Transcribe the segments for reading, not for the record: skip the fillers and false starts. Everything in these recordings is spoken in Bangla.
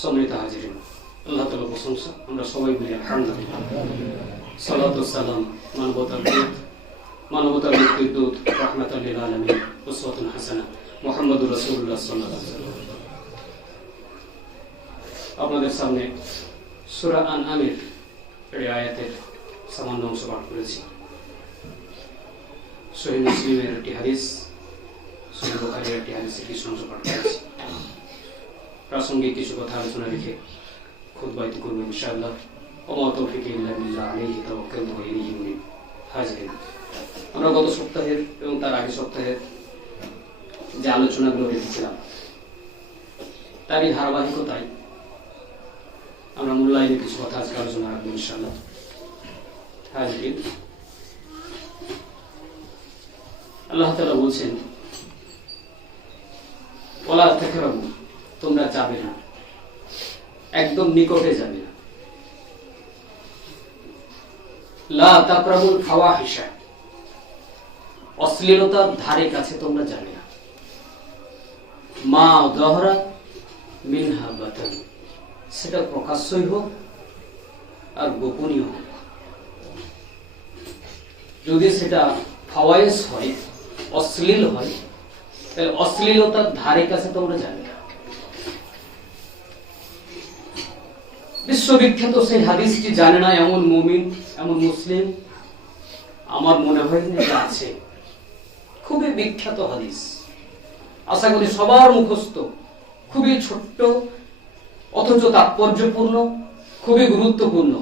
সম্মানিত হাজিরিন, আল্লাহ তাআলার প্রশংসা, আমরা সবাই বলি আলহামদুলিল্লাহ। সালাতু ওয়াস সালাম মানবতার মুক্তির দূত রাহমাতাল লিল আলামিন উসওয়াতুন হাসানাহ মুহাম্মদুর রাসূলুল্লাহ সাল্লাল্লাহু আলাইহি ওয়াসাল্লাম। আপনাদের সামনে সূরা আনআমের এই আয়াতের সামান্য অংশ পাঠ করেছি। সহিহ মুসলিমের একটি হাদিস, সহিহ বুখারীর একটি হাদিসের কিছু অংশ পাঠ করেছি। প্রাসঙ্গিক কিছু কথা আলোচনা রেখে খুতবায়িত করব ইনশাআল্লাহ। ওয়া তাওফীক ইল্লা বিল্লাহ আলাইহি তাওয়াক্কালতু ওয়া ইলাইহি উনীব। হাজিরিন, আমরা গত সপ্তাহের এবং তার আগের সপ্তাহের যে আলোচনাগুলো রেখেছিলাম তারই ধারাবাহিকতায় আমরা মূল্যায়নের কিছু কথা আজকে আলোচনা রাখবো ইনশাআল্লাহ। হাজিরিন, আল্লাহ তাআলা বলছেন, ওয়ালা তাকরাবু, তোমরা যাবে না, একদম নিকটে যাবে না। লা তাকরাবুল ফাওয়াহিশা, অশ্লীলতার ধারে কাছে তোমরা যাবে না। মা যাহরা মিনহা বাতান, সেটা প্রকাশ্যই হোক আর গোপনীয় হোক। যদি সেটা ফাওয়াইশ হয়, অশ্লীল হয়, তাহলে অশ্লীলতার ধারে কাছে তোমরা যাবে না। বিশ্ববিখ্যাত সেই হাদিসটি জানে না এমন মুমিন, এমন মুসলিম আমার মনে হয় যে আছে। খুবই বিখ্যাত হাদিস, আশা করি সবার মুখস্থ। খুবই ছোট্ট অথচ তাৎপর্যপূর্ণ, খুবই গুরুত্বপূর্ণ।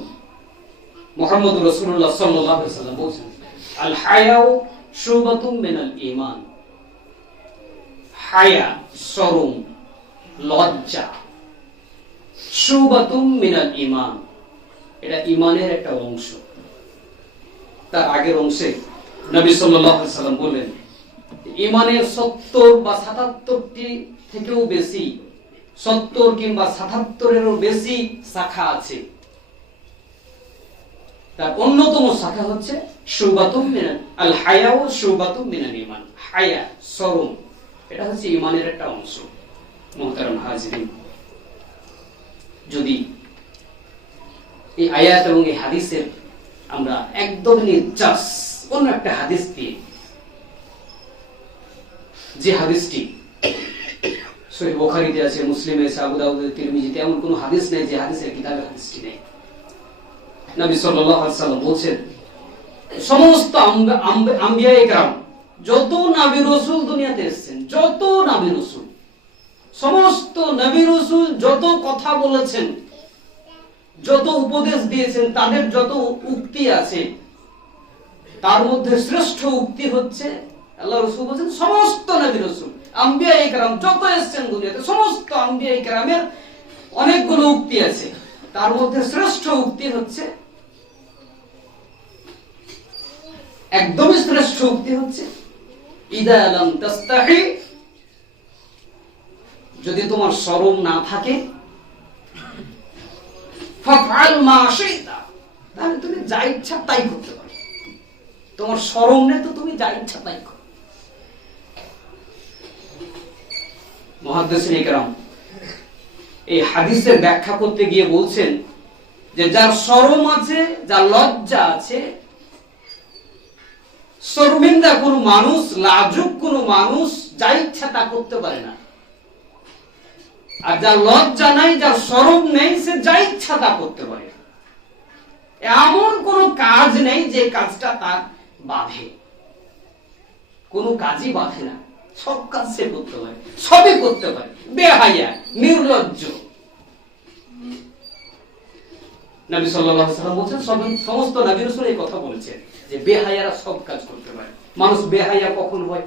মুহাম্মদুর রাসূলুল্লাহ সাল্লাল্লাহু আলাইহি ওয়াসাল্লাম বলেছেন, আল হায়াউ শুবাতুম মিনাল ঈমান। হায়া, শরম, লজ্জা, শুবাতুম মিনাল ঈমান, এটা ঈমানের একটা অংশ। তার আগের অংশে নবী সাল্লাল্লাহু আলাইহি ওয়াসাল্লাম বললেন, ঈমানের 70 বা 77টি থেকেও বেশি, 70 কিংবা 77-এরও বেশি শাখা আছে। তার অন্যতম শাখা হচ্ছে শুবাতুম মিনাল আল হায়াউ শুবাতুম মিনাল ঈমান। হায়া, শরম, এটা হচ্ছে ঈমানের একটা অংশ। মুহতারাম হাজিরিন, যদি এই আয়াত এবং এই হাদিসের আমরা একদম নির্যাস অন্য একটা হাদিস দিয়ে, যে হাদিসটি সহিহ বুখারীতে আছে, মুসলিমে আছে, আবু দাউদে, তিরমিজিতে, এমন কোন হাদিস নেই যে হাদিসের কিতাবে হাদিসটি নেই। নবী সাল্লাল্লাহু আলাইহি ওয়াসাল্লাম বলেছেন, সমস্ত আম্বিয়া ইকরাম, যত নবী রাসূল দুনিয়াতে এসেছেন, যত নবী রাসূল, সমস্ত নবী রাসূল যত কথা বলেছেন, যত উপদেশ দিয়েছেন, তাদের যত উক্তি আছে, তার মধ্যে শ্রেষ্ঠ উক্তি হচ্ছে, আল্লাহ রাসূল বলেছেন, সমস্ত নবী রাসূল আম্বিয়া ইকরাম যত এসেছেন দুনিয়াতে, সমস্ত আম্বিয়া ইকরামের অনেকগুলো উক্তি আছে, তার মধ্যে শ্রেষ্ঠ উক্তি হচ্ছে, একদমই শ্রেষ্ঠ উক্তি হচ্ছে, ইদা লাম তাস্তাহি, যদি তোমার শরম না থাকে, ফাফআল মা শিতা, তাহলে তুমি যা ইচ্ছা তাই করতে পারো। তোমার শরম নেই তো তুমি যা ইচ্ছা তাই করো। মুহাদ্দিসিন ইকরাম এই হাদিসের ব্যাখ্যা করতে গিয়ে বলছেন যে যার শরম আছে, যার লজ্জা আছে, শর্মিন্দা কোন মানুষ, লাজুক কোন মানুষ যা ইচ্ছা তা করতে পারে না। আর যার লজ্জা নাই, যার শরম নেই, সে যা ইচ্ছা তা করতে পারে। এমন কোন কাজ নেই যে কাজটা তার বাধে। কোন কাজই বাধে না, সব কাজ সে করতে পারে, সবই করতে পারে। বেহায়া, নির্লজ্জ। নবী সাল্লাল্লাহু আলাইহি ওয়াসাল্লাম বলেছেন, সমস্ত নবী রাসূল এই কথা বলেছেন যে বেহায়ারা সব কাজ করতে পারে। মানুষ বেহায়া কখন হয়?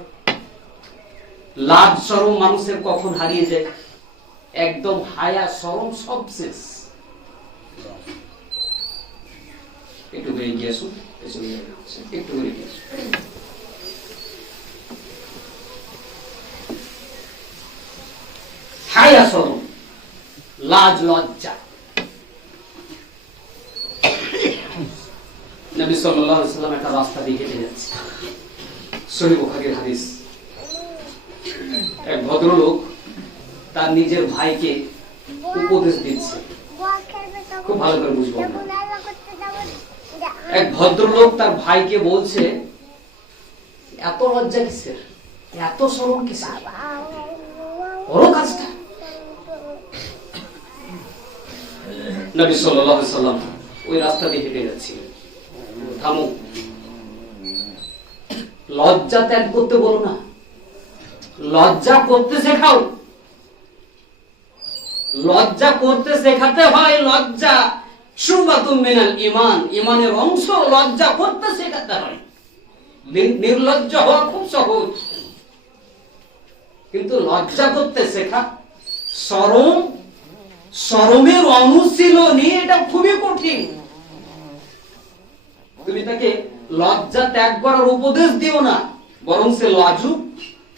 লাজ শরম মানুষের কখন হারিয়ে যায়? একদম হায়া শরম সব শেষ। একটু বেরিয়ে গিয়ে আসুন, একটু বেরিয়ে গিয়ে আসুন। হায়া শরম, লাজ লজ্জা। নবী সাল্লাল্লাহু আলাইহি ওয়াসাল্লাম একটা রাস্তা দিয়ে হেঁটে যাচ্ছে, সহিহ বুখারীর হাদিস। এক ভদ্রলোক তার নিজের ভাইকে উপদেশ দিচ্ছে। খুব ভালো করে বুঝবো। এক ভদ্রলোক তার ভাইকে বলছে, এত লজ্জা কিসের, এত শরম কিসের, বড় কাজটা। নবী সাল্লাল্লাহু আলাইহি সাল্লাম ওই রাস্তা দিয়ে হেঁটে যাচ্ছিলেন। থামো, লজ্জা ত্যাগ করতে বলো না, লজ্জা করতে শেখাও। লজ্জা করতে শেখাতে হয়। লজ্জা শুবাতুম মিনাল ঈমান, ঈমানের অংশ। লজ্জা করতে শেখাতে হয়। নির্লজ্জ হওয়া খুব সহজ, কিন্তু লজ্জা করতে শেখা, শরমের অনুশীলনী, এটা খুবই কঠিন। তুমি তাকে লজ্জা ত্যাগ করার উপদেশ দিও না, বরং সে লাজুক,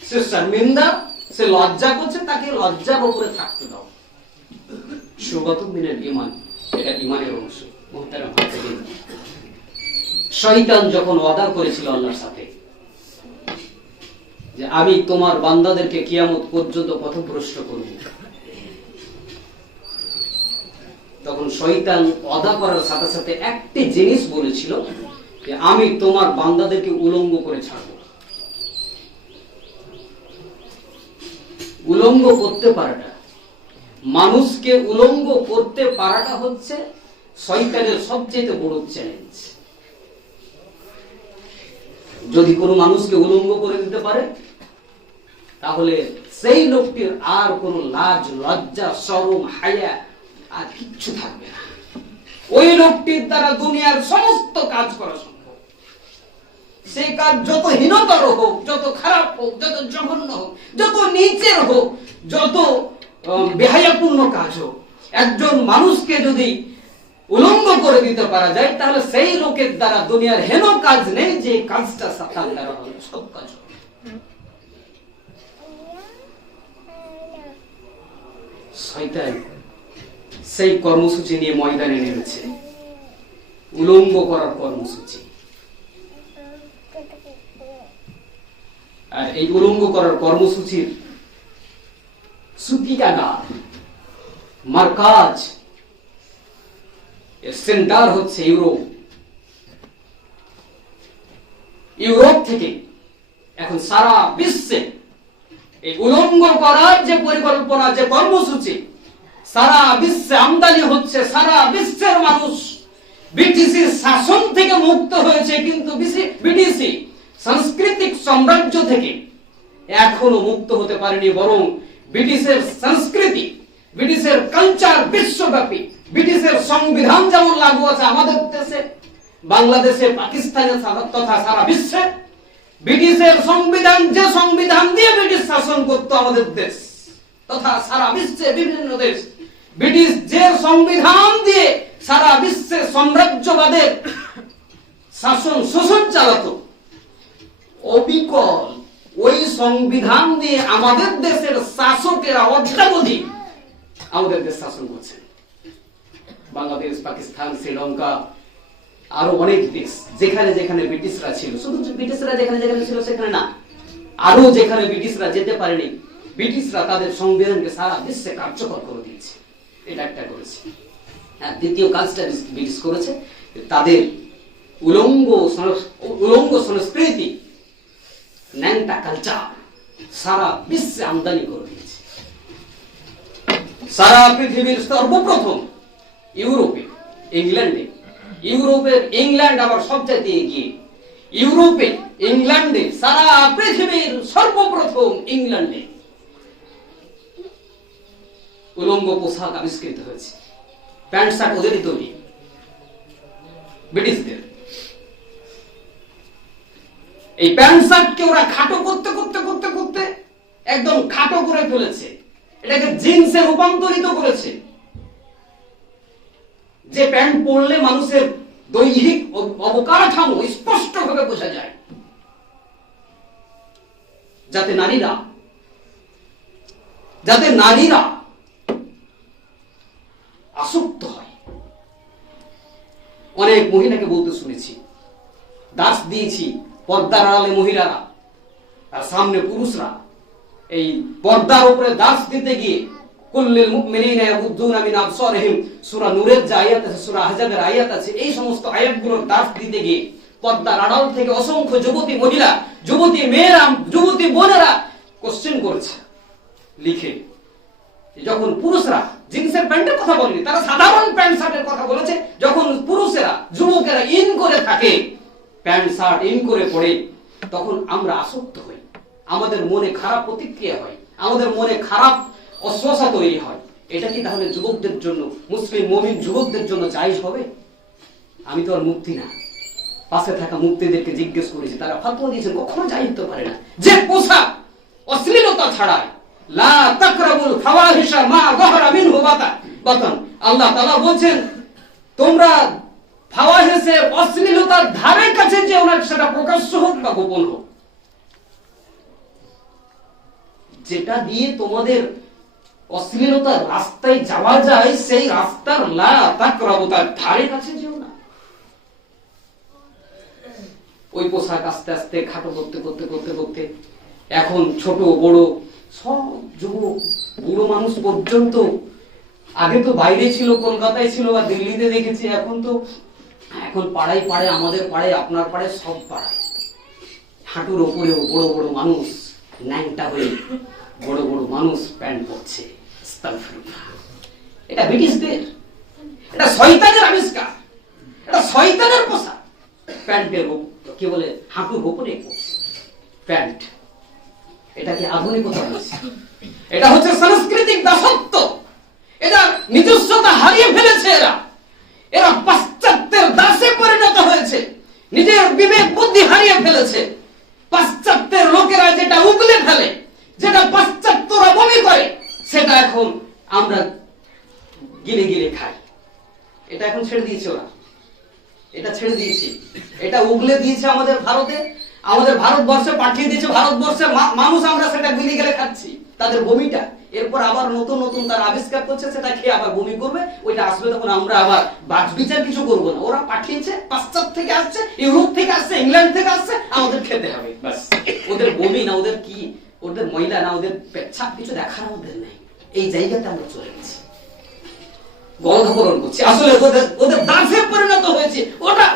সে শর্মিন্দা, সে লজ্জা করছে, তাকে লজ্জার উপরে থাকতে দাও। শুবাতুম মিনাল ঈমান, এটা ঈমানের অংশ। মুহতারাম হাজিরিন, শয়তান যখন ওয়াদা করেছিল আল্লাহর সাথে যে আমি তোমার বান্দাদেরকে কিয়ামত পর্যন্ত পথভ্রষ্ট করব, তখন শয়তান ওয়াদা করার সাথে সাথে একটি জিনিস বলেছিল যে আমি তোমার বান্দাদেরকে উলঙ্গ করে ছাড়ব। উলঙ্গ করতে পারাটা, মানুষকে উলঙ্গ করতে পারাটা হচ্ছে শয়তানের সবচেয়ে বড় চ্যালেঞ্জ। যদি কোনো মানুষকে উলঙ্গ করে দিতে পারে, তাহলে সেই লোকটির আর কোনো লাজ, লজ্জা, শরম, হায়া আর কিচ্ছু থাকবে না। ওই লোকটির দ্বারা দুনিয়ার সমস্ত কাজ করা সম্ভব। সেই কাজ যত হীনতর হোক, যত খারাপ হোক, যত জঘন্য হোক, যত নিচের হোক, যত বেহায়াপূর্ণ কাজ হোক, একজন মানুষকে যদি উলঙ্গ করে দিতে পারা যায়, তাহলে সেই লোকের দ্বারা দুনিয়ার হেন কাজ নেই যে কাজটা তার দ্বারা হবে, সব কাজ হবে। শয়তান সেই কর্মসূচি নিয়ে ময়দানে নেমেছে, উলঙ্গ করার কর্মসূচি। আর এই উলঙ্গ করার কর্মসূচির সূতিকাগার, মারকাজ, সেন্টার হচ্ছে ইউরোপ। ইউরোপ থেকে এখন সারা বিশ্বে এই উলঙ্গ করার যে পরিকল্পনা, যে কর্মসূচি, সারা বিশ্বে আমদানি হচ্ছে। সারা বিশ্বের মানুষ ব্রিটিশ শাসন থেকে মুক্ত হয়েছে, কিন্তু ব্রিটিশ সাংস্কৃতিক সাম্রাজ্য থেকে এখনো মুক্ত হতে পারেনি। বরং ব্রিটিশের সংস্কৃতি, ব্রিটিশের কালচার বিশ্বব্যাপী, ব্রিটিশের সংবিধান যেমন লাগু আছে আমাদের দেশে, বাংলাদেশে, পাকিস্তানে তথা সারা বিশ্বে, ব্রিটিশের সংবিধান, যে সংবিধান দিয়ে ব্রিটিশ শাসন করতো আমাদের দেশ তথা সারা বিশ্বে বিভিন্ন দেশ, ব্রিটিশ যে সংবিধান দিয়ে সারা বিশ্বে সাম্রাজ্যবাদের শাসন শোষণ চালাতো, অবিকল ওই সংবিধান দিয়ে আমাদের দেশের শাসকেরা অদ্যাবধি আমাদের দেশ শাসন করছে। বাংলাদেশ, পাকিস্তান, শ্রীলঙ্কা, আরো অনেক দেশ যেখানে যেখানে ব্রিটিশরা ছিল, শুধু ব্রিটিশরা যেখানে যেখানে ছিল সেখানে না, আরো যেখানে ব্রিটিশরা যেতে পারেনি, ব্রিটিশরা তাদের সংবিধানকে সারা বিশ্বে কার্যকর করে দিয়েছে। এটা একটা করেছে। আর দ্বিতীয় কাজটা ব্রিটিশ করেছে, তাদের উলঙ্গ সংস্কৃতি, ন্যাংটা কালচার সারা বিশ্বে আমদানি করে দিয়েছে। সারা পৃথিবীর সর্বপ্রথম ইউরোপে, ইংল্যান্ডে, ইউরোপের ইংল্যান্ড আবার সবচাইতে এগিয়ে, ইউরোপে, ইংল্যান্ডে, সারা পৃথিবীর সর্বপ্রথম ইংল্যান্ডে উলঙ্গ পোশাক আবিষ্কৃত হয়েছে। প্যান্ট শার্ট ওদেরই তৈরি, ব্রিটিশদের। এই প্যান্ট শার্টকে ওরা খাটো করতে করতে করতে করতে একদম খাটো করে ফেলেছে, এটাকে জিন্সে রূপান্তরিত করেছে। যে প্যান্ট পরলে মানুষের দৈহিক অবকাঠামো স্পষ্ট ভাবে বোঝা যায়, যাতে নারীরা আসক্ত হয়। অনেক মহিলাকে বলতে শুনেছি, দাস দিয়েছি পর্দার আড়ালে মহিলারা, আর সামনে পুরুষরা এই পর্দার উপরে দাস দিতে গিয়ে কুল্লিল মুমিনিনা ইয়াগুদ্দুনা মিন আবসারিহিম, সূরা নূরের যে আয়াত আছে, সূরা আহজাবের আয়াত আছে, এই সমস্ত আয়াতগুলোর দাফ দিতে গিয়ে পর্দার আড়াল থেকে অসংখ্য যুবতী মহিলা, যুবতী মেয়েরা, যুবতী বোনেরা কোশ্চেন করেছে লিখে। যখন পুরুষরা জিন্সের প্যান্টের কথা বলেনি, তারা সাধারণ প্যান্ট শার্টের কথা বলেছে। যখন পুরুষেরা, যুবকেরা ইন করে থাকে, প্যান্ট শার্ট ইন করে পড়ে, তখন আমরা আসক্ত হই, আমাদের মনে খারাপ প্রতিক্রিয়া হয়, আমাদের মনে খারাপ অস্বস্তি তৈরি হয়। এটা কি তাহলে যুবকদের জন্য, মুসলিম মুমিন যুবকদের জন্য জায়েজ হবে? আমি তো আর মুফতি না, পাশে থাকা মুফতিদেরকে জিজ্ঞেস করেছি, তারা ফতোয়া দিয়েছেন কখনো জায়েজ হতে পারে না। যে পোশাক অশ্লীলতা ছাড়ায়, লা তাকরাবুল ফাওয়াহিশা মা যাহারা মিনহু বাতান, আল্লাহ তাআলা বলেন তোমরা ফাওয়াহিশের অশ্লীলতার ধারে কাছে যেও না, সেটা প্রকাশ্য হোক বা গোপন হোক। যেটা দিয়ে তোমাদের অশ্লীলতার রাস্তায় যাওয়া যায়, সেই রাস্তার লা তাকরাবু, তার ধারে কাছে যেও না। ওই পোশাক আস্তে আস্তে খাটো করতে করতে করতে করতে এখন ছোট বড় সব যুবক, বুড়ো মানুষ পর্যন্ত, আগে তো বাইরে ছিল, কলকাতায় ছিল বা দিল্লিতে দেখেছি, এখন পাড়ায় পাড়ায়, আমাদের পাড়ায়, আপনার পাড়ায়, সব পাড়ায় হাঁটুর ওপরেও বড় বড় মানুষ, ন্যাংটা হয়ে বড় বড় মানুষ প্যান্ট পরছে। আস্তাগফিরুল্লাহ। এটা ব্রিটিশদের, এটা শয়তানের আবিষ্কার, এটা শয়তানের পোশাক। প্যান্টের কি বলে, হাঁটুর ওপরে পরছে প্যান্ট। এটা কি আধুনিকতা? এটা হচ্ছে সাংস্কৃতিক দাসত্ব। এটা নিজস্বতা হারিয়ে ফেলেছে। এরা পাশ্চাত্যের দাসে পরিণত হয়েছে, নিজের বিবেক বুদ্ধি হারিয়ে ফেলেছে। পাশ্চাত্যের লোকেরা যেটা উগলে ফেলে, যেটা পাশ্চাত্যরা বমি করে, সেটা এখন আমরা গিলে গিলে খাই। এটা এখন ছেড়ে দিয়েছে ওরা, এটা ছেড়ে দিয়েছে, এটা উগলে দিয়েছে আমাদের ভারতে, আমাদের ভারতবর্ষে পাঠিয়ে দিয়েছে। ভারতবর্ষের মানুষ আমরা সেটা গিলে গেলে খাচ্ছি, তাদের বমিটা। এরপর আবার নতুন নতুন তারা আবিষ্কার করছে, সেটা খেয়ে আবার বমি করবে, ওইটা আসবে, তখন আমরা আবার বাছবিচার কিছু করবো না। ওরা পাঠিয়েছে, পাশ্চাত্য থেকে আসছে, ইউরোপ থেকে আসছে, ইংল্যান্ড থেকে আসছে, আমাদের খেতে হবে ব্যাস। ওদের বমি না, ওদের কি, ওদের ময়লা না, ওদের পেচ্ছাপ, কিছু দেখার আমাদের নেই। এই জায়গাতে আমরা চলে গেছি, গণধকরণ করছি, আসলে ওদের দাসে পরিণত হয়েছে।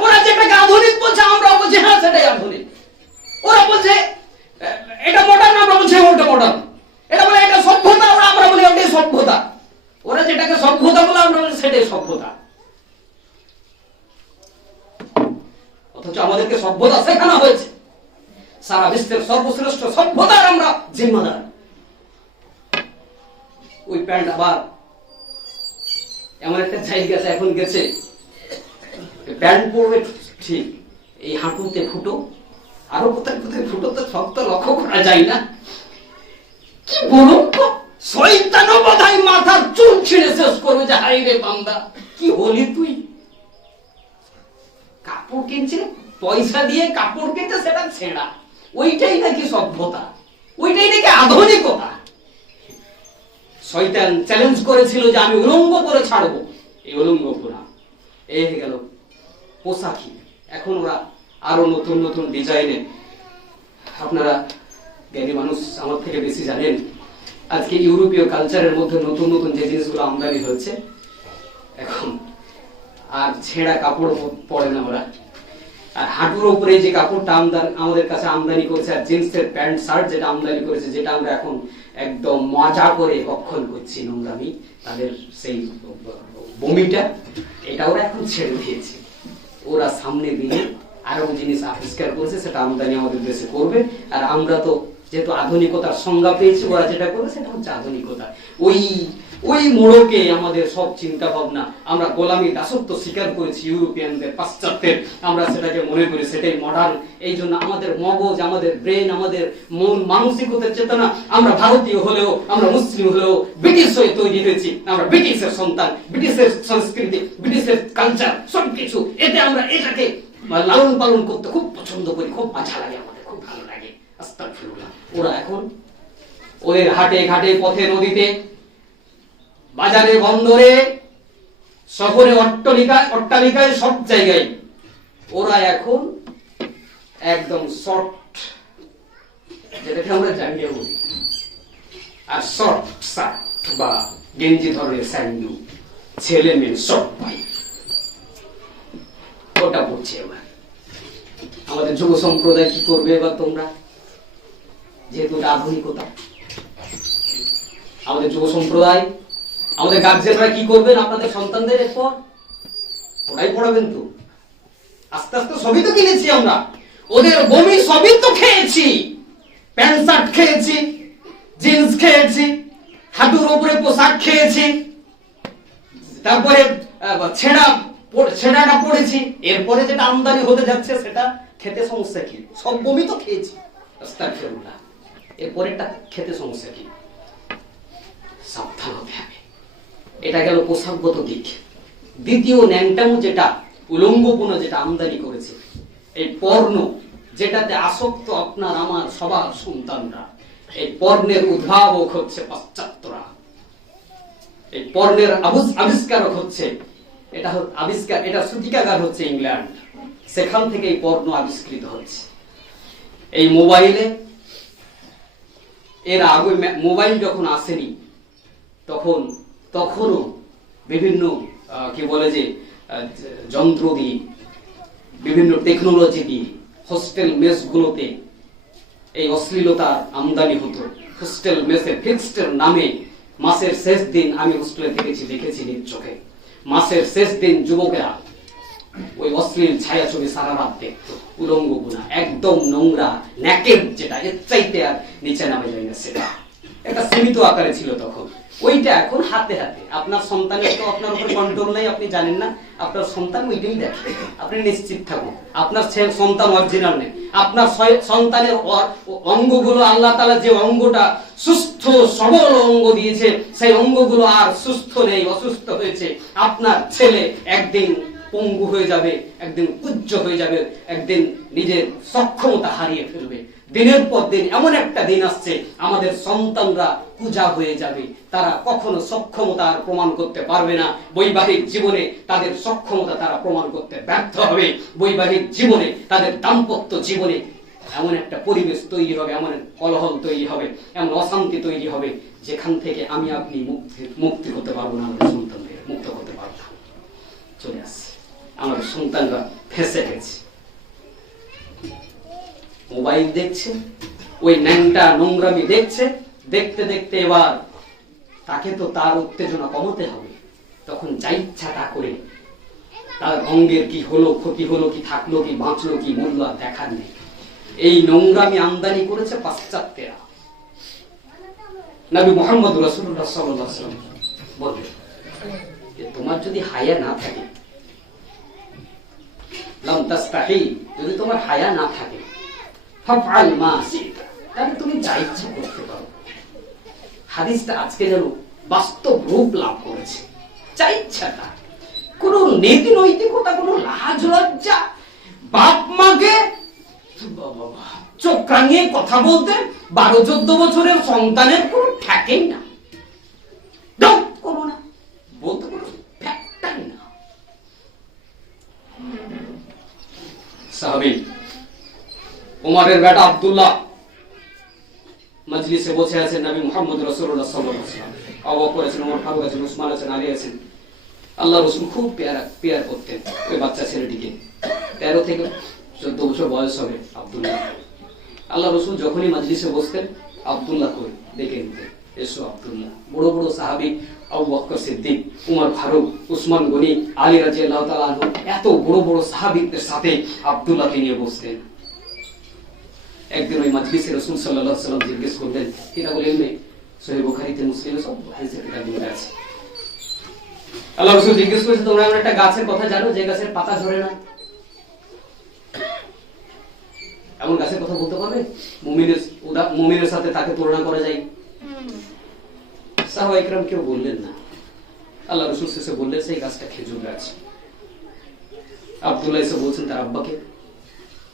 ওরা যেটাকে আধুনিক বলছে, আমরা বলছি হ্যাঁ সেটাই আধুনিক। ওরা বলছে এটা মডার্ন, আমরা বলছি ওটা মডার্ন। এটা বলে এটা সভ্যতা, আমরা বলি ওটাই সভ্যতা। ওরা যেটাকে সভ্যতা বলে, আমরা বলি সেটাই সভ্যতা। অথচ আমাদেরকে সভ্যতা শেখানো হয়েছে। সারা বিশ্বের সর্বশ্রেষ্ঠ সভ্যতার আমরা জিম্মাদার। ওই প্যান্ট আবার এমন একটা জায়গাতে এখন গেছে, প্যান্ট পরবে ঠিক, এই হাঁটুতে ফুটো, আরো কোথায় কোথায় ফুটো, তো সব তো লক্ষ্য করা যায় না। কি বলুন তো, শয়তানও বোধহয় মাথার চুল ছিঁড়ে শেষ করবে যে হাই রে বান্দা, কি হলি তুই। কাপড় কিনছে, পয়সা দিয়ে কাপড় কিনছে, সেটা ছেঁড়া, ওইটাই নাকি সভ্যতা, ওইটাই নাকি আধুনিকতা। শয়তান চ্যালেঞ্জ করেছিল যে আমি উলঙ্গ করে ছাড়বো, এই উলঙ্গ পরা এই হয়ে গেল পোশাকি। এখন ওরা আরো নতুন নতুন ডিজাইনে, আপনারা জ্ঞানী মানুষ আমার থেকে বেশি জানেন, আজকে ইউরোপীয় কালচারের মধ্যে নতুন নতুন যে জিনিসগুলো আমদানি হচ্ছে, এখন আর ছেঁড়া কাপড় পরে না ওরা। আর হাঁটুর উপরে যে কাপড়টা আমাদের কাছে আমদানি করেছে, আর জিন্সের প্যান্ট শার্ট যেটা আমদানি করেছে, যেটা আমরা এখন একদম মজা করে ভক্ষণ করছি, নোংরামি, তাদের সেই বমিটা, এটা ওরা এখন ছেড়ে দিয়েছে। ওরা সামনে দিনে আরো জিনিস আবিষ্কার করেছে, সেটা আমদানি আমাদের দেশে করবে। আর আমরা তো যেহেতু আধুনিকতার সংজ্ঞা পেয়েছি, ওরা যেটা করবে সেটা হচ্ছে আধুনিকতা। ওই মোড়কে আমাদের সব চিন্তা ভাবনা, আমরা গোলামি দাসত্ব স্বীকার করেছি ইউরোপিয়ানদের, পাশ্চাত্যের, আমরা সেটাকে মনে করি সেটাই মডার্ন। এই জন্য আমাদের মগজ, আমাদের ব্রেন, আমাদের মন মানসিকতার চেতনা, আমরা ভারতীয় হলেও, আমরা মুসলিম হলেও ব্রিটিশ হয়ে তৈরি হয়েছি। আমরা ব্রিটিশের সন্তান, ব্রিটিশের সংস্কৃতি, ব্রিটিশের কালচার, সবকিছু এতে আমরা এটাকে লালন পালন করতে খুব পছন্দ করি, খুব মজা লাগে, আমাদের খুব ভালো লাগে। আস্তাগফিরুল্লাহ। ওরা এখন ওদের হাটে ঘাটে, পথে নদীতে, বাজারে, বন্দরে, শহরে, অট্টালিকায়, সব জায়গায় ওরা এখন একদম শর্ট, যেটাকে আমরা জাঙ্গিয়া বলি, আর শর্ট শার্ট বা গেঞ্জি ধরনের স্যান্ডু, ছেলে মেয়ে সবাই ওটা পড়ছে। এবার আমাদের যুব সম্প্রদায় কি করবে এবার তোমরা, যেহেতু এটা আধুনিকতা, আমাদের যুব সম্প্রদায়, আমাদের গার্জেনরা কি করবেন আপনাদের সন্তানদের এরপর? ওরাই পড়াবেন তো। আস্তে আস্তে সবই তো কিনেছি আমরা, ওদের বমি সবই তো খেয়েছি, প্যান্ট শার্ট খেয়েছি, জিন্স খেয়েছি, হাঁটুর উপরে পোশাক খেয়েছি, তারপরে ছেঁড়াটা পড়েছি, এরপরে যেটা আমদানি হতে যাচ্ছে সেটা খেতে সমস্যা কি? সব বমি তো খেয়েছি, আস্তাগফিরুল্লাহ, এরপরেরটা খেতে সমস্যা কি? সাবধান হতে হবে। এটা গেল পোশাকগত দিক। দ্বিতীয় ন্যাংটামো যেটা, উলঙ্গপূর্ণ যেটা আমদানি করেছে, এই পর্ণ, যেটাতে আসক্ত আপনার আমার সবার সন্তানরা। এই পর্ণের উদ্ভাবক হচ্ছে পাশ্চাত্যরা, এই পর্ণের আবিষ্কারক হচ্ছে, এটা সূতিকাগার হচ্ছে ইংল্যান্ড, সেখান থেকে এই পর্ণ আবিষ্কৃত হচ্ছে। এই মোবাইলে, এর আগে মোবাইল যখন আসেনি তখনও বিভিন্ন কি বলে যে যন্ত্র দিয়ে, বিভিন্ন টেকনোলজি দিয়ে হোস্টেল মেসগুলোতে এই অশ্লীলতার আমদানি হতো। হোস্টেল মেসে ফিক্সড নামে মাসের শেষ দিন, আমি হোস্টেলে দেখেছি নিজ চোখে, মাসের শেষ দিন যুবকেরা ওই অশ্লীল ছায়াছবি সারা রাত দেখতো, উলঙ্গপূর্ণা, একদম নোংরা, নেকেড, যেটা এর চাইতে আর নিচে নামে যায় না, সেটা একটা সীমিত আকারে ছিল তখন। ওইটা এখন হাতে হাতে। আপনার সন্তানের তো আপনার উপর কন্ট্রোল নাই, আপনি জানেন না, আপনার সন্তান ওইটাই দেখে, আপনি নিশ্চিত থাকুন আপনার সন্তান অরিজিনাল নেই। আপনার সন্তানের অঙ্গগুলো, আল্লাহ তাআলা যে অঙ্গটা সুস্থ সবল অঙ্গ দিয়েছে, সেই অঙ্গগুলো আর সুস্থ নেই, অসুস্থ হয়েছে। আপনার ছেলে একদিন পঙ্গু হয়ে যাবে, একদিন কুজ্জ হয়ে যাবে, একদিন নিজের সক্ষমতা হারিয়ে ফেলবে। দিনের পর দিন এমন একটা দিন আসছে, আমাদের সন্তানরা পূজা হয়ে যাবে, তারা কখনো সক্ষমতা আর প্রমাণ করতে পারবে না। বৈবাহিক জীবনে তাদের সক্ষমতা তারা প্রমাণ করতে ব্যর্থ হবে। বৈবাহিক জীবনে, তাদের দাম্পত্য জীবনে এমন একটা পরিবেশ তৈরি হবে, এমন কলহল তৈরি হবে, এমন অশান্তি তৈরি হবে, যেখান থেকে আমি আপনি মুক্তি হতে পারবো না, আমাদের সন্তানদের মুক্ত করতে পারবো না। চলে আসছে, আমাদের সন্তানরা ফেঁসে গেছে, মোবাইল দেখছে, ওই ন্যাংটা নোংরামি দেখছে, দেখতে দেখতে এবার তাকে তো তার উত্তেজনা কমাতে হবে, তখন যা ইচ্ছা তা করে, তার অঙ্গের কি হলো, ক্ষতি হলো কি, থাকলো কি, বাঁচলো কি, মূল্য আর দেখার নেই। এই নোংরামি আমদানি করেছে পাশ্চাত্যেরা। নবী মুহাম্মদ রাসূলুল্লাহ সাল্লাল্লাহু আলাইহি ওয়াসাল্লাম বলেন যে তোমার যদি হায়া না থাকে, লাম তাস্তাহি, যদি তোমার হায়া না থাকে, ফাফআল মা শিতা, তাহলে তুমি যা ইচ্ছা করতে পারো। হাদিসটা আজকে যেন বাস্তব রূপ লাভ করেছে। যা ইচ্ছা তা, কোনো নীতি নৈতিকতা, কোনো লাজ লজ্জা, বাপ মাকে চোখ রাঙিয়ে কথা বলতে 12-14 বছরের সন্তানের কোনো ঠেকেই না, কোনো না বলতে, কোনো ফ্যাক্টই না। সাহাবী ওমরের বেটা আব্দুল্লাহ মজলিসে বসে আছেন, নবী মুহাম্মদ রাসূলুল্লাহ সাল্লাল্লাহু আলাইহি ওয়াসাল্লাম, আবু বকর আছেন, ওমর ফারুক আছেন, উসমান আছেন, আলী আছেন। আল্লাহ রাসূল খুব পেয়ার করতেন ওই বাচ্চা ছেলেটিকে। 13 থেকে 14 বছর বয়স হবে আব্দুল্লাহ। আল্লাহ রাসূল যখনই মজলিসে বসতেন, আব্দুল্লাহ করে ডেকে নিতেন, এসো আব্দুল্লাহ। বড় বড় সাহাবী আবু বকর সিদ্দিক, উমর ফারুক, উসমান গনি, আলী রাদিয়াল্লাহু তাআলা আনহু, এত বড় বড় সাহাবীদের সাথে আব্দুল্লাহকে নিয়ে বসতেন। একদিন ওই মজলিসে রাসূল সাল্লাল্লাহু আলাইহি ওয়াসাল্লাম জিজ্ঞেস করলেন, কিতাবুল ইলমে, সহিহ বুখারীতে, মুসলিমে সব হাদিসের কিতাবে আছে। আল্লাহ রাসূল জিজ্ঞেস করেছেন, তোমরা এমন একটা গাছের কথা জানো যে গাছের পাতা ঝরে না? এমন গাছের কথা বলতে পারবে? মুমিনের সাথে তাকে তুলনা করা যায়? সাহাবায়ে কেরাম কেউ বললেন না। আল্লাহ রাসূল শেষে বললেন, সেই গাছটা খেজুর গাছ। আব্দুল্লাহ এসে বলছেন তার আব্বাকে,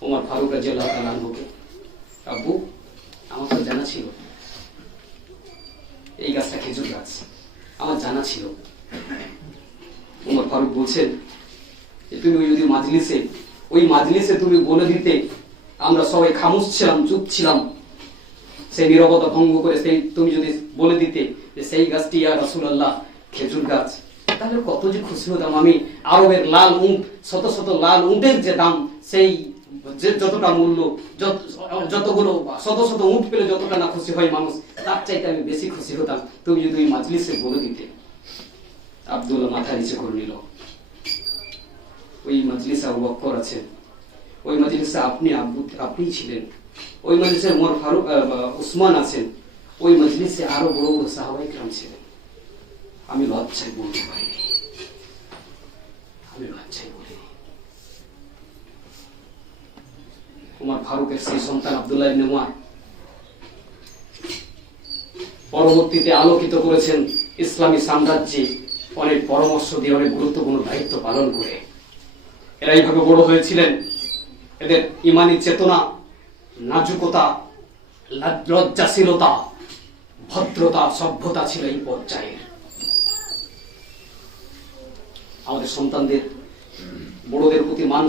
ওমর ফারুক রাদিয়াল্লাহু তাআলা আনহুকে, আব্বু, আমার তো জানা ছিল এই গাছটা খেজুর গাছ, আমার জানা ছিল। ওমর ফারুক বলছেন, তুমি ওই মাজলিসে তুমি বলে দিতে, আমরা সবাই খামোশ ছিলাম, চুপ ছিলাম, সেই নীরবতা ভঙ্গ করে তুমি যদি বলে দিতে যে সেই গাছটি ইয়া রাসূলুল্লাহ খেজুর গাছ, তাহলে কত যে খুশি হতাম আমি। আরবের লাল উট, শত শত লাল উটের যে দাম, সেই যে যতটা মূল্য, যতগুলো শত শত উট পেলে যতটা না খুশি হয় মানুষ, তার চাইতে আমি বেশি খুশি হতাম তুমি যদি ওই মাজলিসে বলে দিতে। আব্দুল্লাহ মাথা নিচে করে নিল। ওই মাজলিসে আবু বকর আছেন, ওই মাজলিসে আপনিই ছিলেন, ওই মাজলিসে ওমর ফারুক উসমান আছেন, ওই মাজলিসে আরো বড় বড় সাহাবায়ে কেরাম ছিলেন। আমি লজ্জায় বলতে পারিনি, আমি লজ্জায় বলিনি। ওমর ফারুকের সেই সন্তান আব্দুল্লাহ ইবনে উমর পরবর্তীতে আলোকিত করেছেন ইসলামী সাম্রাজ্যে অনেক পরামর্শ দিয়ে, অনেক গুরুত্বপূর্ণ দায়িত্ব পালন করে। এরা এইভাবে বড় হয়েছিলেন। এদের ইমানি চেতনা, নাজুকতা, লজ্জাশীলতা, ভদ্রতা, সভ্যতা ছিল এই পর্যায়ের। আমাদের সন্তানদের বড়দের প্রতি মান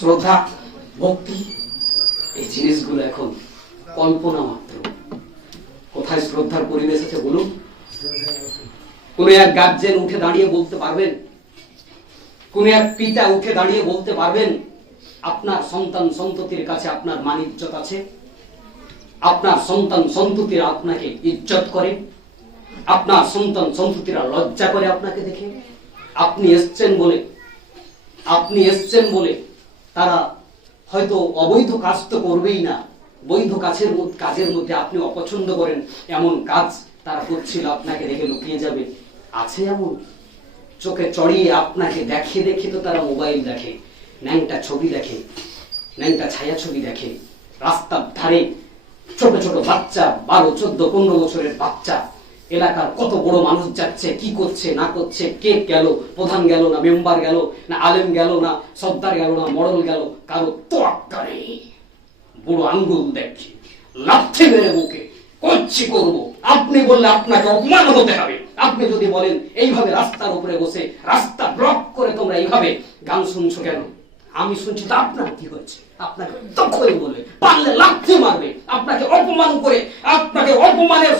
শ্রদ্ধা, ভক্তি, এই জিনিসগুলো এখন কল্পনা মাত্র। কোথায় শ্রদ্ধার পরিবেশ আছে বলুন? কোন এক গার্জেন উঠে দাঁড়িয়ে বলতে পারবেন, কোন এক পিতা উঠে দাঁড়িয়ে বলতে পারবেন আপনার সন্তান সন্ততির কাছে আপনার মান ইজ্জত আছে? আপনার সন্তান সন্ততিরা আপনাকে ইজ্জত করে? আপনার সন্তান সন্ততিরা লজ্জা করে আপনাকে দেখে? আপনি এসছেন বলে তারা হয়তো অবৈধ কাজ তো করবেই না, বৈধ কাজের মধ্যে আপনি অপছন্দ করেন এমন কাজ তারা করছিল, আপনাকে দেখে লুকিয়ে যাবে? আছে এমন? চোখে চড়িয়ে আপনাকে দেখে দেখে তো তারা মোবাইল দেখে, ন্যাংটা ছবি দেখে, ন্যাংটা ছায়া ছবি দেখে। রাস্তার ধারে ছোট ছোট বাচ্চা, 12, 14, 15 বছরের বাচ্চা, এলাকার কত বড় মানুষ যাচ্ছে, কি করছে না করছে, কে গেল, প্রধান গেল না মেম্বার গেল না আলেম গেল না সর্দার গেল না মডেল গেল, কারো তোয়াক্কা নেই। বুড়ো আঙ্গুল দেখি, লাথি মেরে বুকে করবো। আপনি বললে আপনাকে অপমান হতে হবে। আপনি যদি বলেন এইভাবে রাস্তার উপরে বসে রাস্তা ব্লক করে তোমরা এইভাবে গান শুনছো কেন, আমি শুনছি তো আপনার কি হচ্ছে, আপনাকে তখনই বলবে, পারলে লাথি মারবে, আপনাকে অপমান করে আপনাকে অপমানের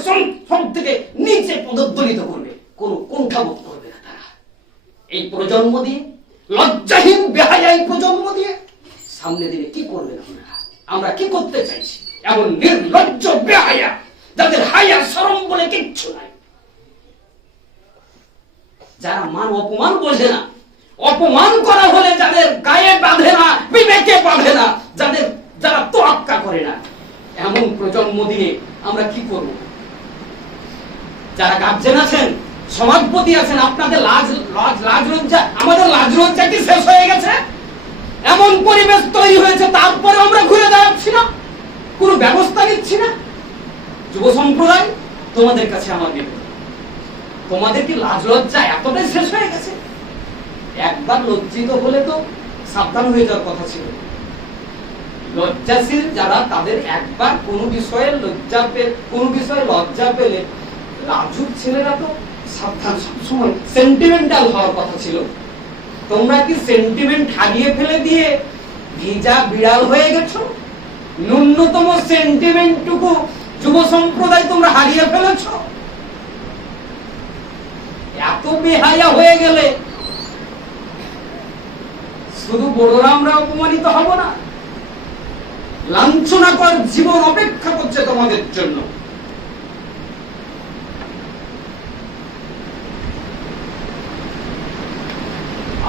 সব থেকে নিচে পদদলিত করবে, কোনো কুণ্ঠাবোধ করবে না তারা। এই প্রজন্ম দিয়ে, লজ্জাহীন বেহায়া এই প্রজন্ম দিয়ে সামনে দিনে কি করবেন আপনারা? আমরা কি করতে চাইছি? এমন নির্লজ্জ বেহায়া, যাদের হায়া শরম বলে কিচ্ছু নাই, যারা মান অপমান বোঝে না, অপমান করা হলে যাদের গায়ে বাঁধে না, বিবেকে বাঁধে না, যারা তোয়াক্কা করে না, এমন প্রজন্ম দিয়ে আমরা কি করব? যারা গার্জেন আছেন, সমাজপতি আছেন, আপনাদের লাজ লজ্জা, আমাদের লাজ লজ্জা কি শেষ হয়ে গেছে? এমন পরিবেশ তৈরি হয়েছে, তারপরে আমরা ঘুরে দাঁড়াচ্ছি না, কোনো ব্যবস্থা নিচ্ছি না। যুব সম্প্রদায়, তোমাদের কাছে আমার নিবেদন, তোমাদের কি লাজ লজ্জা এতটাই শেষ হয়ে গেছে? একবার লজ্জিত হলে তো সাবধান হয়ে যাওয়ার কথা ছিল। লজ্জাশীল যারা, তাদের একবার কোনো বিষয়ে লজ্জা পেলে, লাজুক ছেলেরা তো সাবধান, সবসময় সেন্টিমেন্টাল হওয়ার কথা ছিল। তোমরা কি সেন্টিমেন্ট হারিয়ে ফেলে দিয়ে ভিজা বিড়াল হয়ে গেছো? ন্যূনতম সেন্টিমেন্টটুকু যুব সম্প্রদায় তোমরা হারিয়ে ফেলেছ। এত বেহায়া হয়ে গেলে শুধু বড়রা আমরা অপমানিত হব না, লাঞ্ছনাকর জীবন অপেক্ষা করছে তোমাদের জন্য।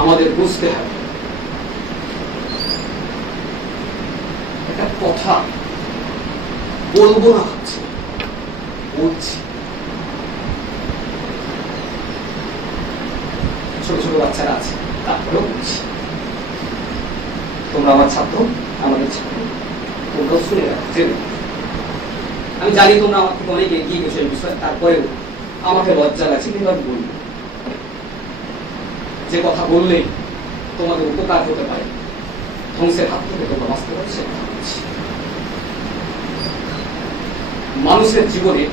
আমাদের বুঝতে হবে, একটা কথা বলবো না হচ্ছে, বলছি। ছোট ছোট বাচ্চারা আছে, তারপরেও বলছি, তোমরা আমার ছাত্র, আমাদের ছাত্র, তোমরাও শুনে রাখো। আমি জানি তোমরা আমার থেকে অনেক এগিয়ে গেছো এই বিষয়ে, তারপরেও আমাকে লজ্জা লাগছে, কিন্তু আমি বলবো। যে কথা বললে তোমাদের উপকার হতে পারে, ধ্বংসের হাত থেকে তোমরা বাঁচতে পারো, সে কথা বলছি। মানুষের জীবনে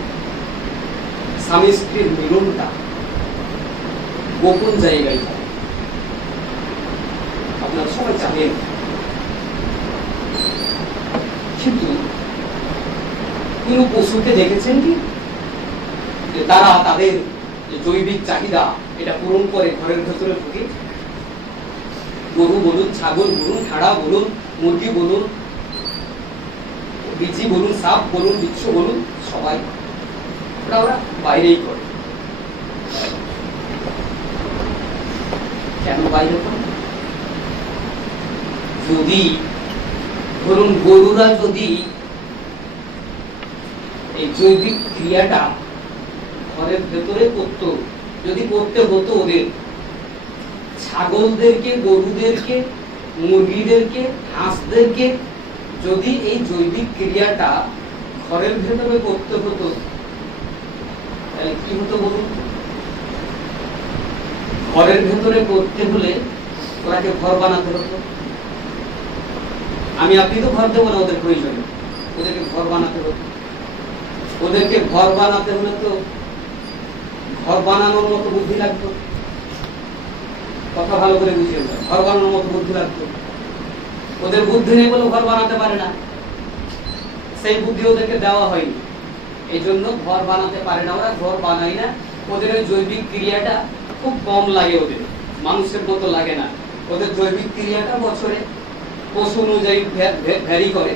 স্বামী স্ত্রীর মিলনটা গোপন জায়গায় হয়, আপনারা সবাই জানেন। কিন্তু কোন পশুকে দেখেছেন কি যে তারা তাদের যে জৈবিক চাহিদা এটা পূরণ করে ঘরের ভেতরে ঢুকে গরু বলুন, ছাগল বলুন, ভেড়া বলুন, মুরগি বলুন, বিচি বলুন, সাপ বলুন, বিচ্ছু বলুন, সবাই ওরা বাইরেই করে। কেন বাইরে করে? যদি ধরুন গরুরা যদি এই জৈবিক ক্রিয়াটা ঘরের ভেতরে করতো, যদি করতে হতো ওদের ছাগলদেরকে, গরুদেরকে, মুরগিদেরকে, হাঁসদেরকে যদি এই জৈবিক ক্রিয়াটা ঘরের ভেতরে করতে হতো, তাহলে কি হতো বলুন? ঘরের ভেতরে করতে হলে ওরাকে ঘর বানাতে হতো। আমি আপনি তো ঘর দেবো না ওদের প্রয়োজনে, ওদেরকে ঘর বানাতে হতো। ওদেরকে ঘর বানাতে হলে তো ঘর বানানোর মতো বুদ্ধি লাগতো। কথা ভালো করে বুঝিয়ে, ঘর বানানোর মতো বুদ্ধি লাগতো। ওদের বুদ্ধি নেই বলে ঘর বানাতে পারে না, সেই বুদ্ধি ওদেরকে দেওয়া হয়নি, এই জন্য ঘর বানাতে পারে না। ওরা ঘর বানায় না, ওদের ওই জৈবিক ক্রিয়াটা খুব কম লাগে, ওদের মানুষের মতো লাগে না। ওদের জৈবিক ক্রিয়াটা বছরে পশু অনুযায়ী ভ্যারি করে,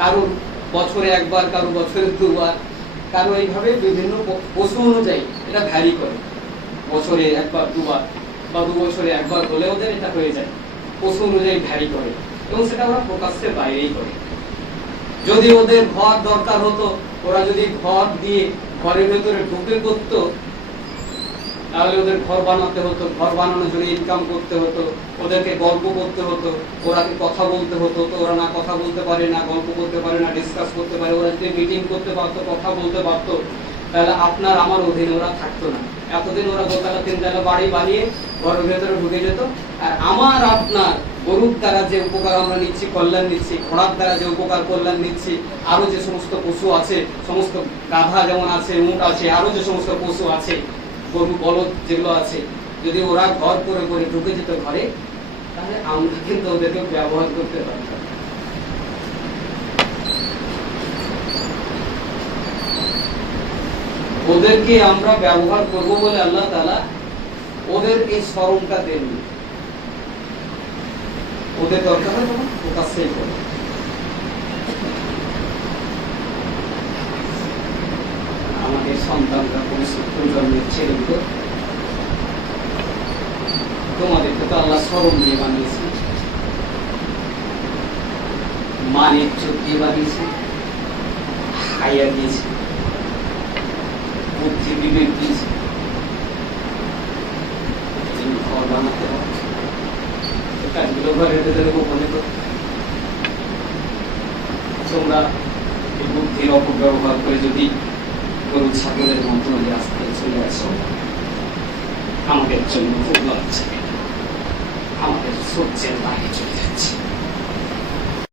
কারো বছরে একবার, কারো বছরে দুবার, কারো এইভাবে বিভিন্ন পশু অনুযায়ী এটা ভ্যারি করে। বছরে একবার দুবার বা 2 বছরে একবার হলে ওদের এটা হয়ে যায়, পশু অনুযায়ী ভ্যারি করে, এবং সেটা ওরা প্রকাশ্যের বাইরেই করে। যদি ওদের ঘর দরকার হতো, ওরা যদি ঘর দিয়ে ঘরের ভেতরে ঢুকে করতো, তাহলে ওদের ঘর বানাতে হতো, ঘর বানানোর জন্য ইনকাম করতে হতো, ওদেরকে গল্প করতে হতো, ওরাকে কথা বলতে হতো। তো ওরা না কথা বলতে পারে, না গল্প করতে পারে, না ডিসকাস করতে পারে। ওরা যদি মিটিং করতে পারতো, কথা বলতে পারতো, তাহলে আপনার আমার অধীনে ওরা থাকতো না। এতদিন ওরা 2 তলা 3 তলা বাড়ি বানিয়ে ঘরের ভেতরে ঢুকে যেত। আর আমার আপনার গরুর দ্বারা যে উপকার আমরা নিচ্ছি, কল্যাণ নিচ্ছি, ঘোড়ার দ্বারা যে উপকার কল্যাণ নিচ্ছি, আরো যে সমস্ত পশু আছে, সমস্ত গাধা যেমন আছে, উট আছে, আরো যে সমস্ত পশু আছে, গরু বলদ যেগুলো আছে, যদি ওরা ঘর করে করে ঢুকে যেত ঘরে, তাহলে আমরা কিন্তু ওদেরকে ব্যবহার করতে পারতাম। ওদেরকে আমরা ব্যবহার করব বলে আল্লাহ তাআলা ওদের এই শরমটা দেননি। ওদের দরকার হয় তখন প্রকাশ্যেই করে। আমাদের সন্তানরা, প্রজন্মের ছেলেগুলো, তোমাদেরকে তো আল্লাহ শরম দিয়ে বানিয়েছে, মানের চোখ দিয়ে বানিয়েছে, হাইয়া দিয়েছে, বুদ্ধি বিবেক দিয়েছে। ঘর বানাতে হবে, কাজগুলো ঘরের ভেতরে গোপনে করতে। তোমরা এই বুদ্ধির অপব্যবহার করে যদি গরু ছাগলের মতো রাস্তায় চলে আসো, আমাদের জন্য খুব লজ্জা, আমাদের সহ্যের বাইরে চলে যাচ্ছে।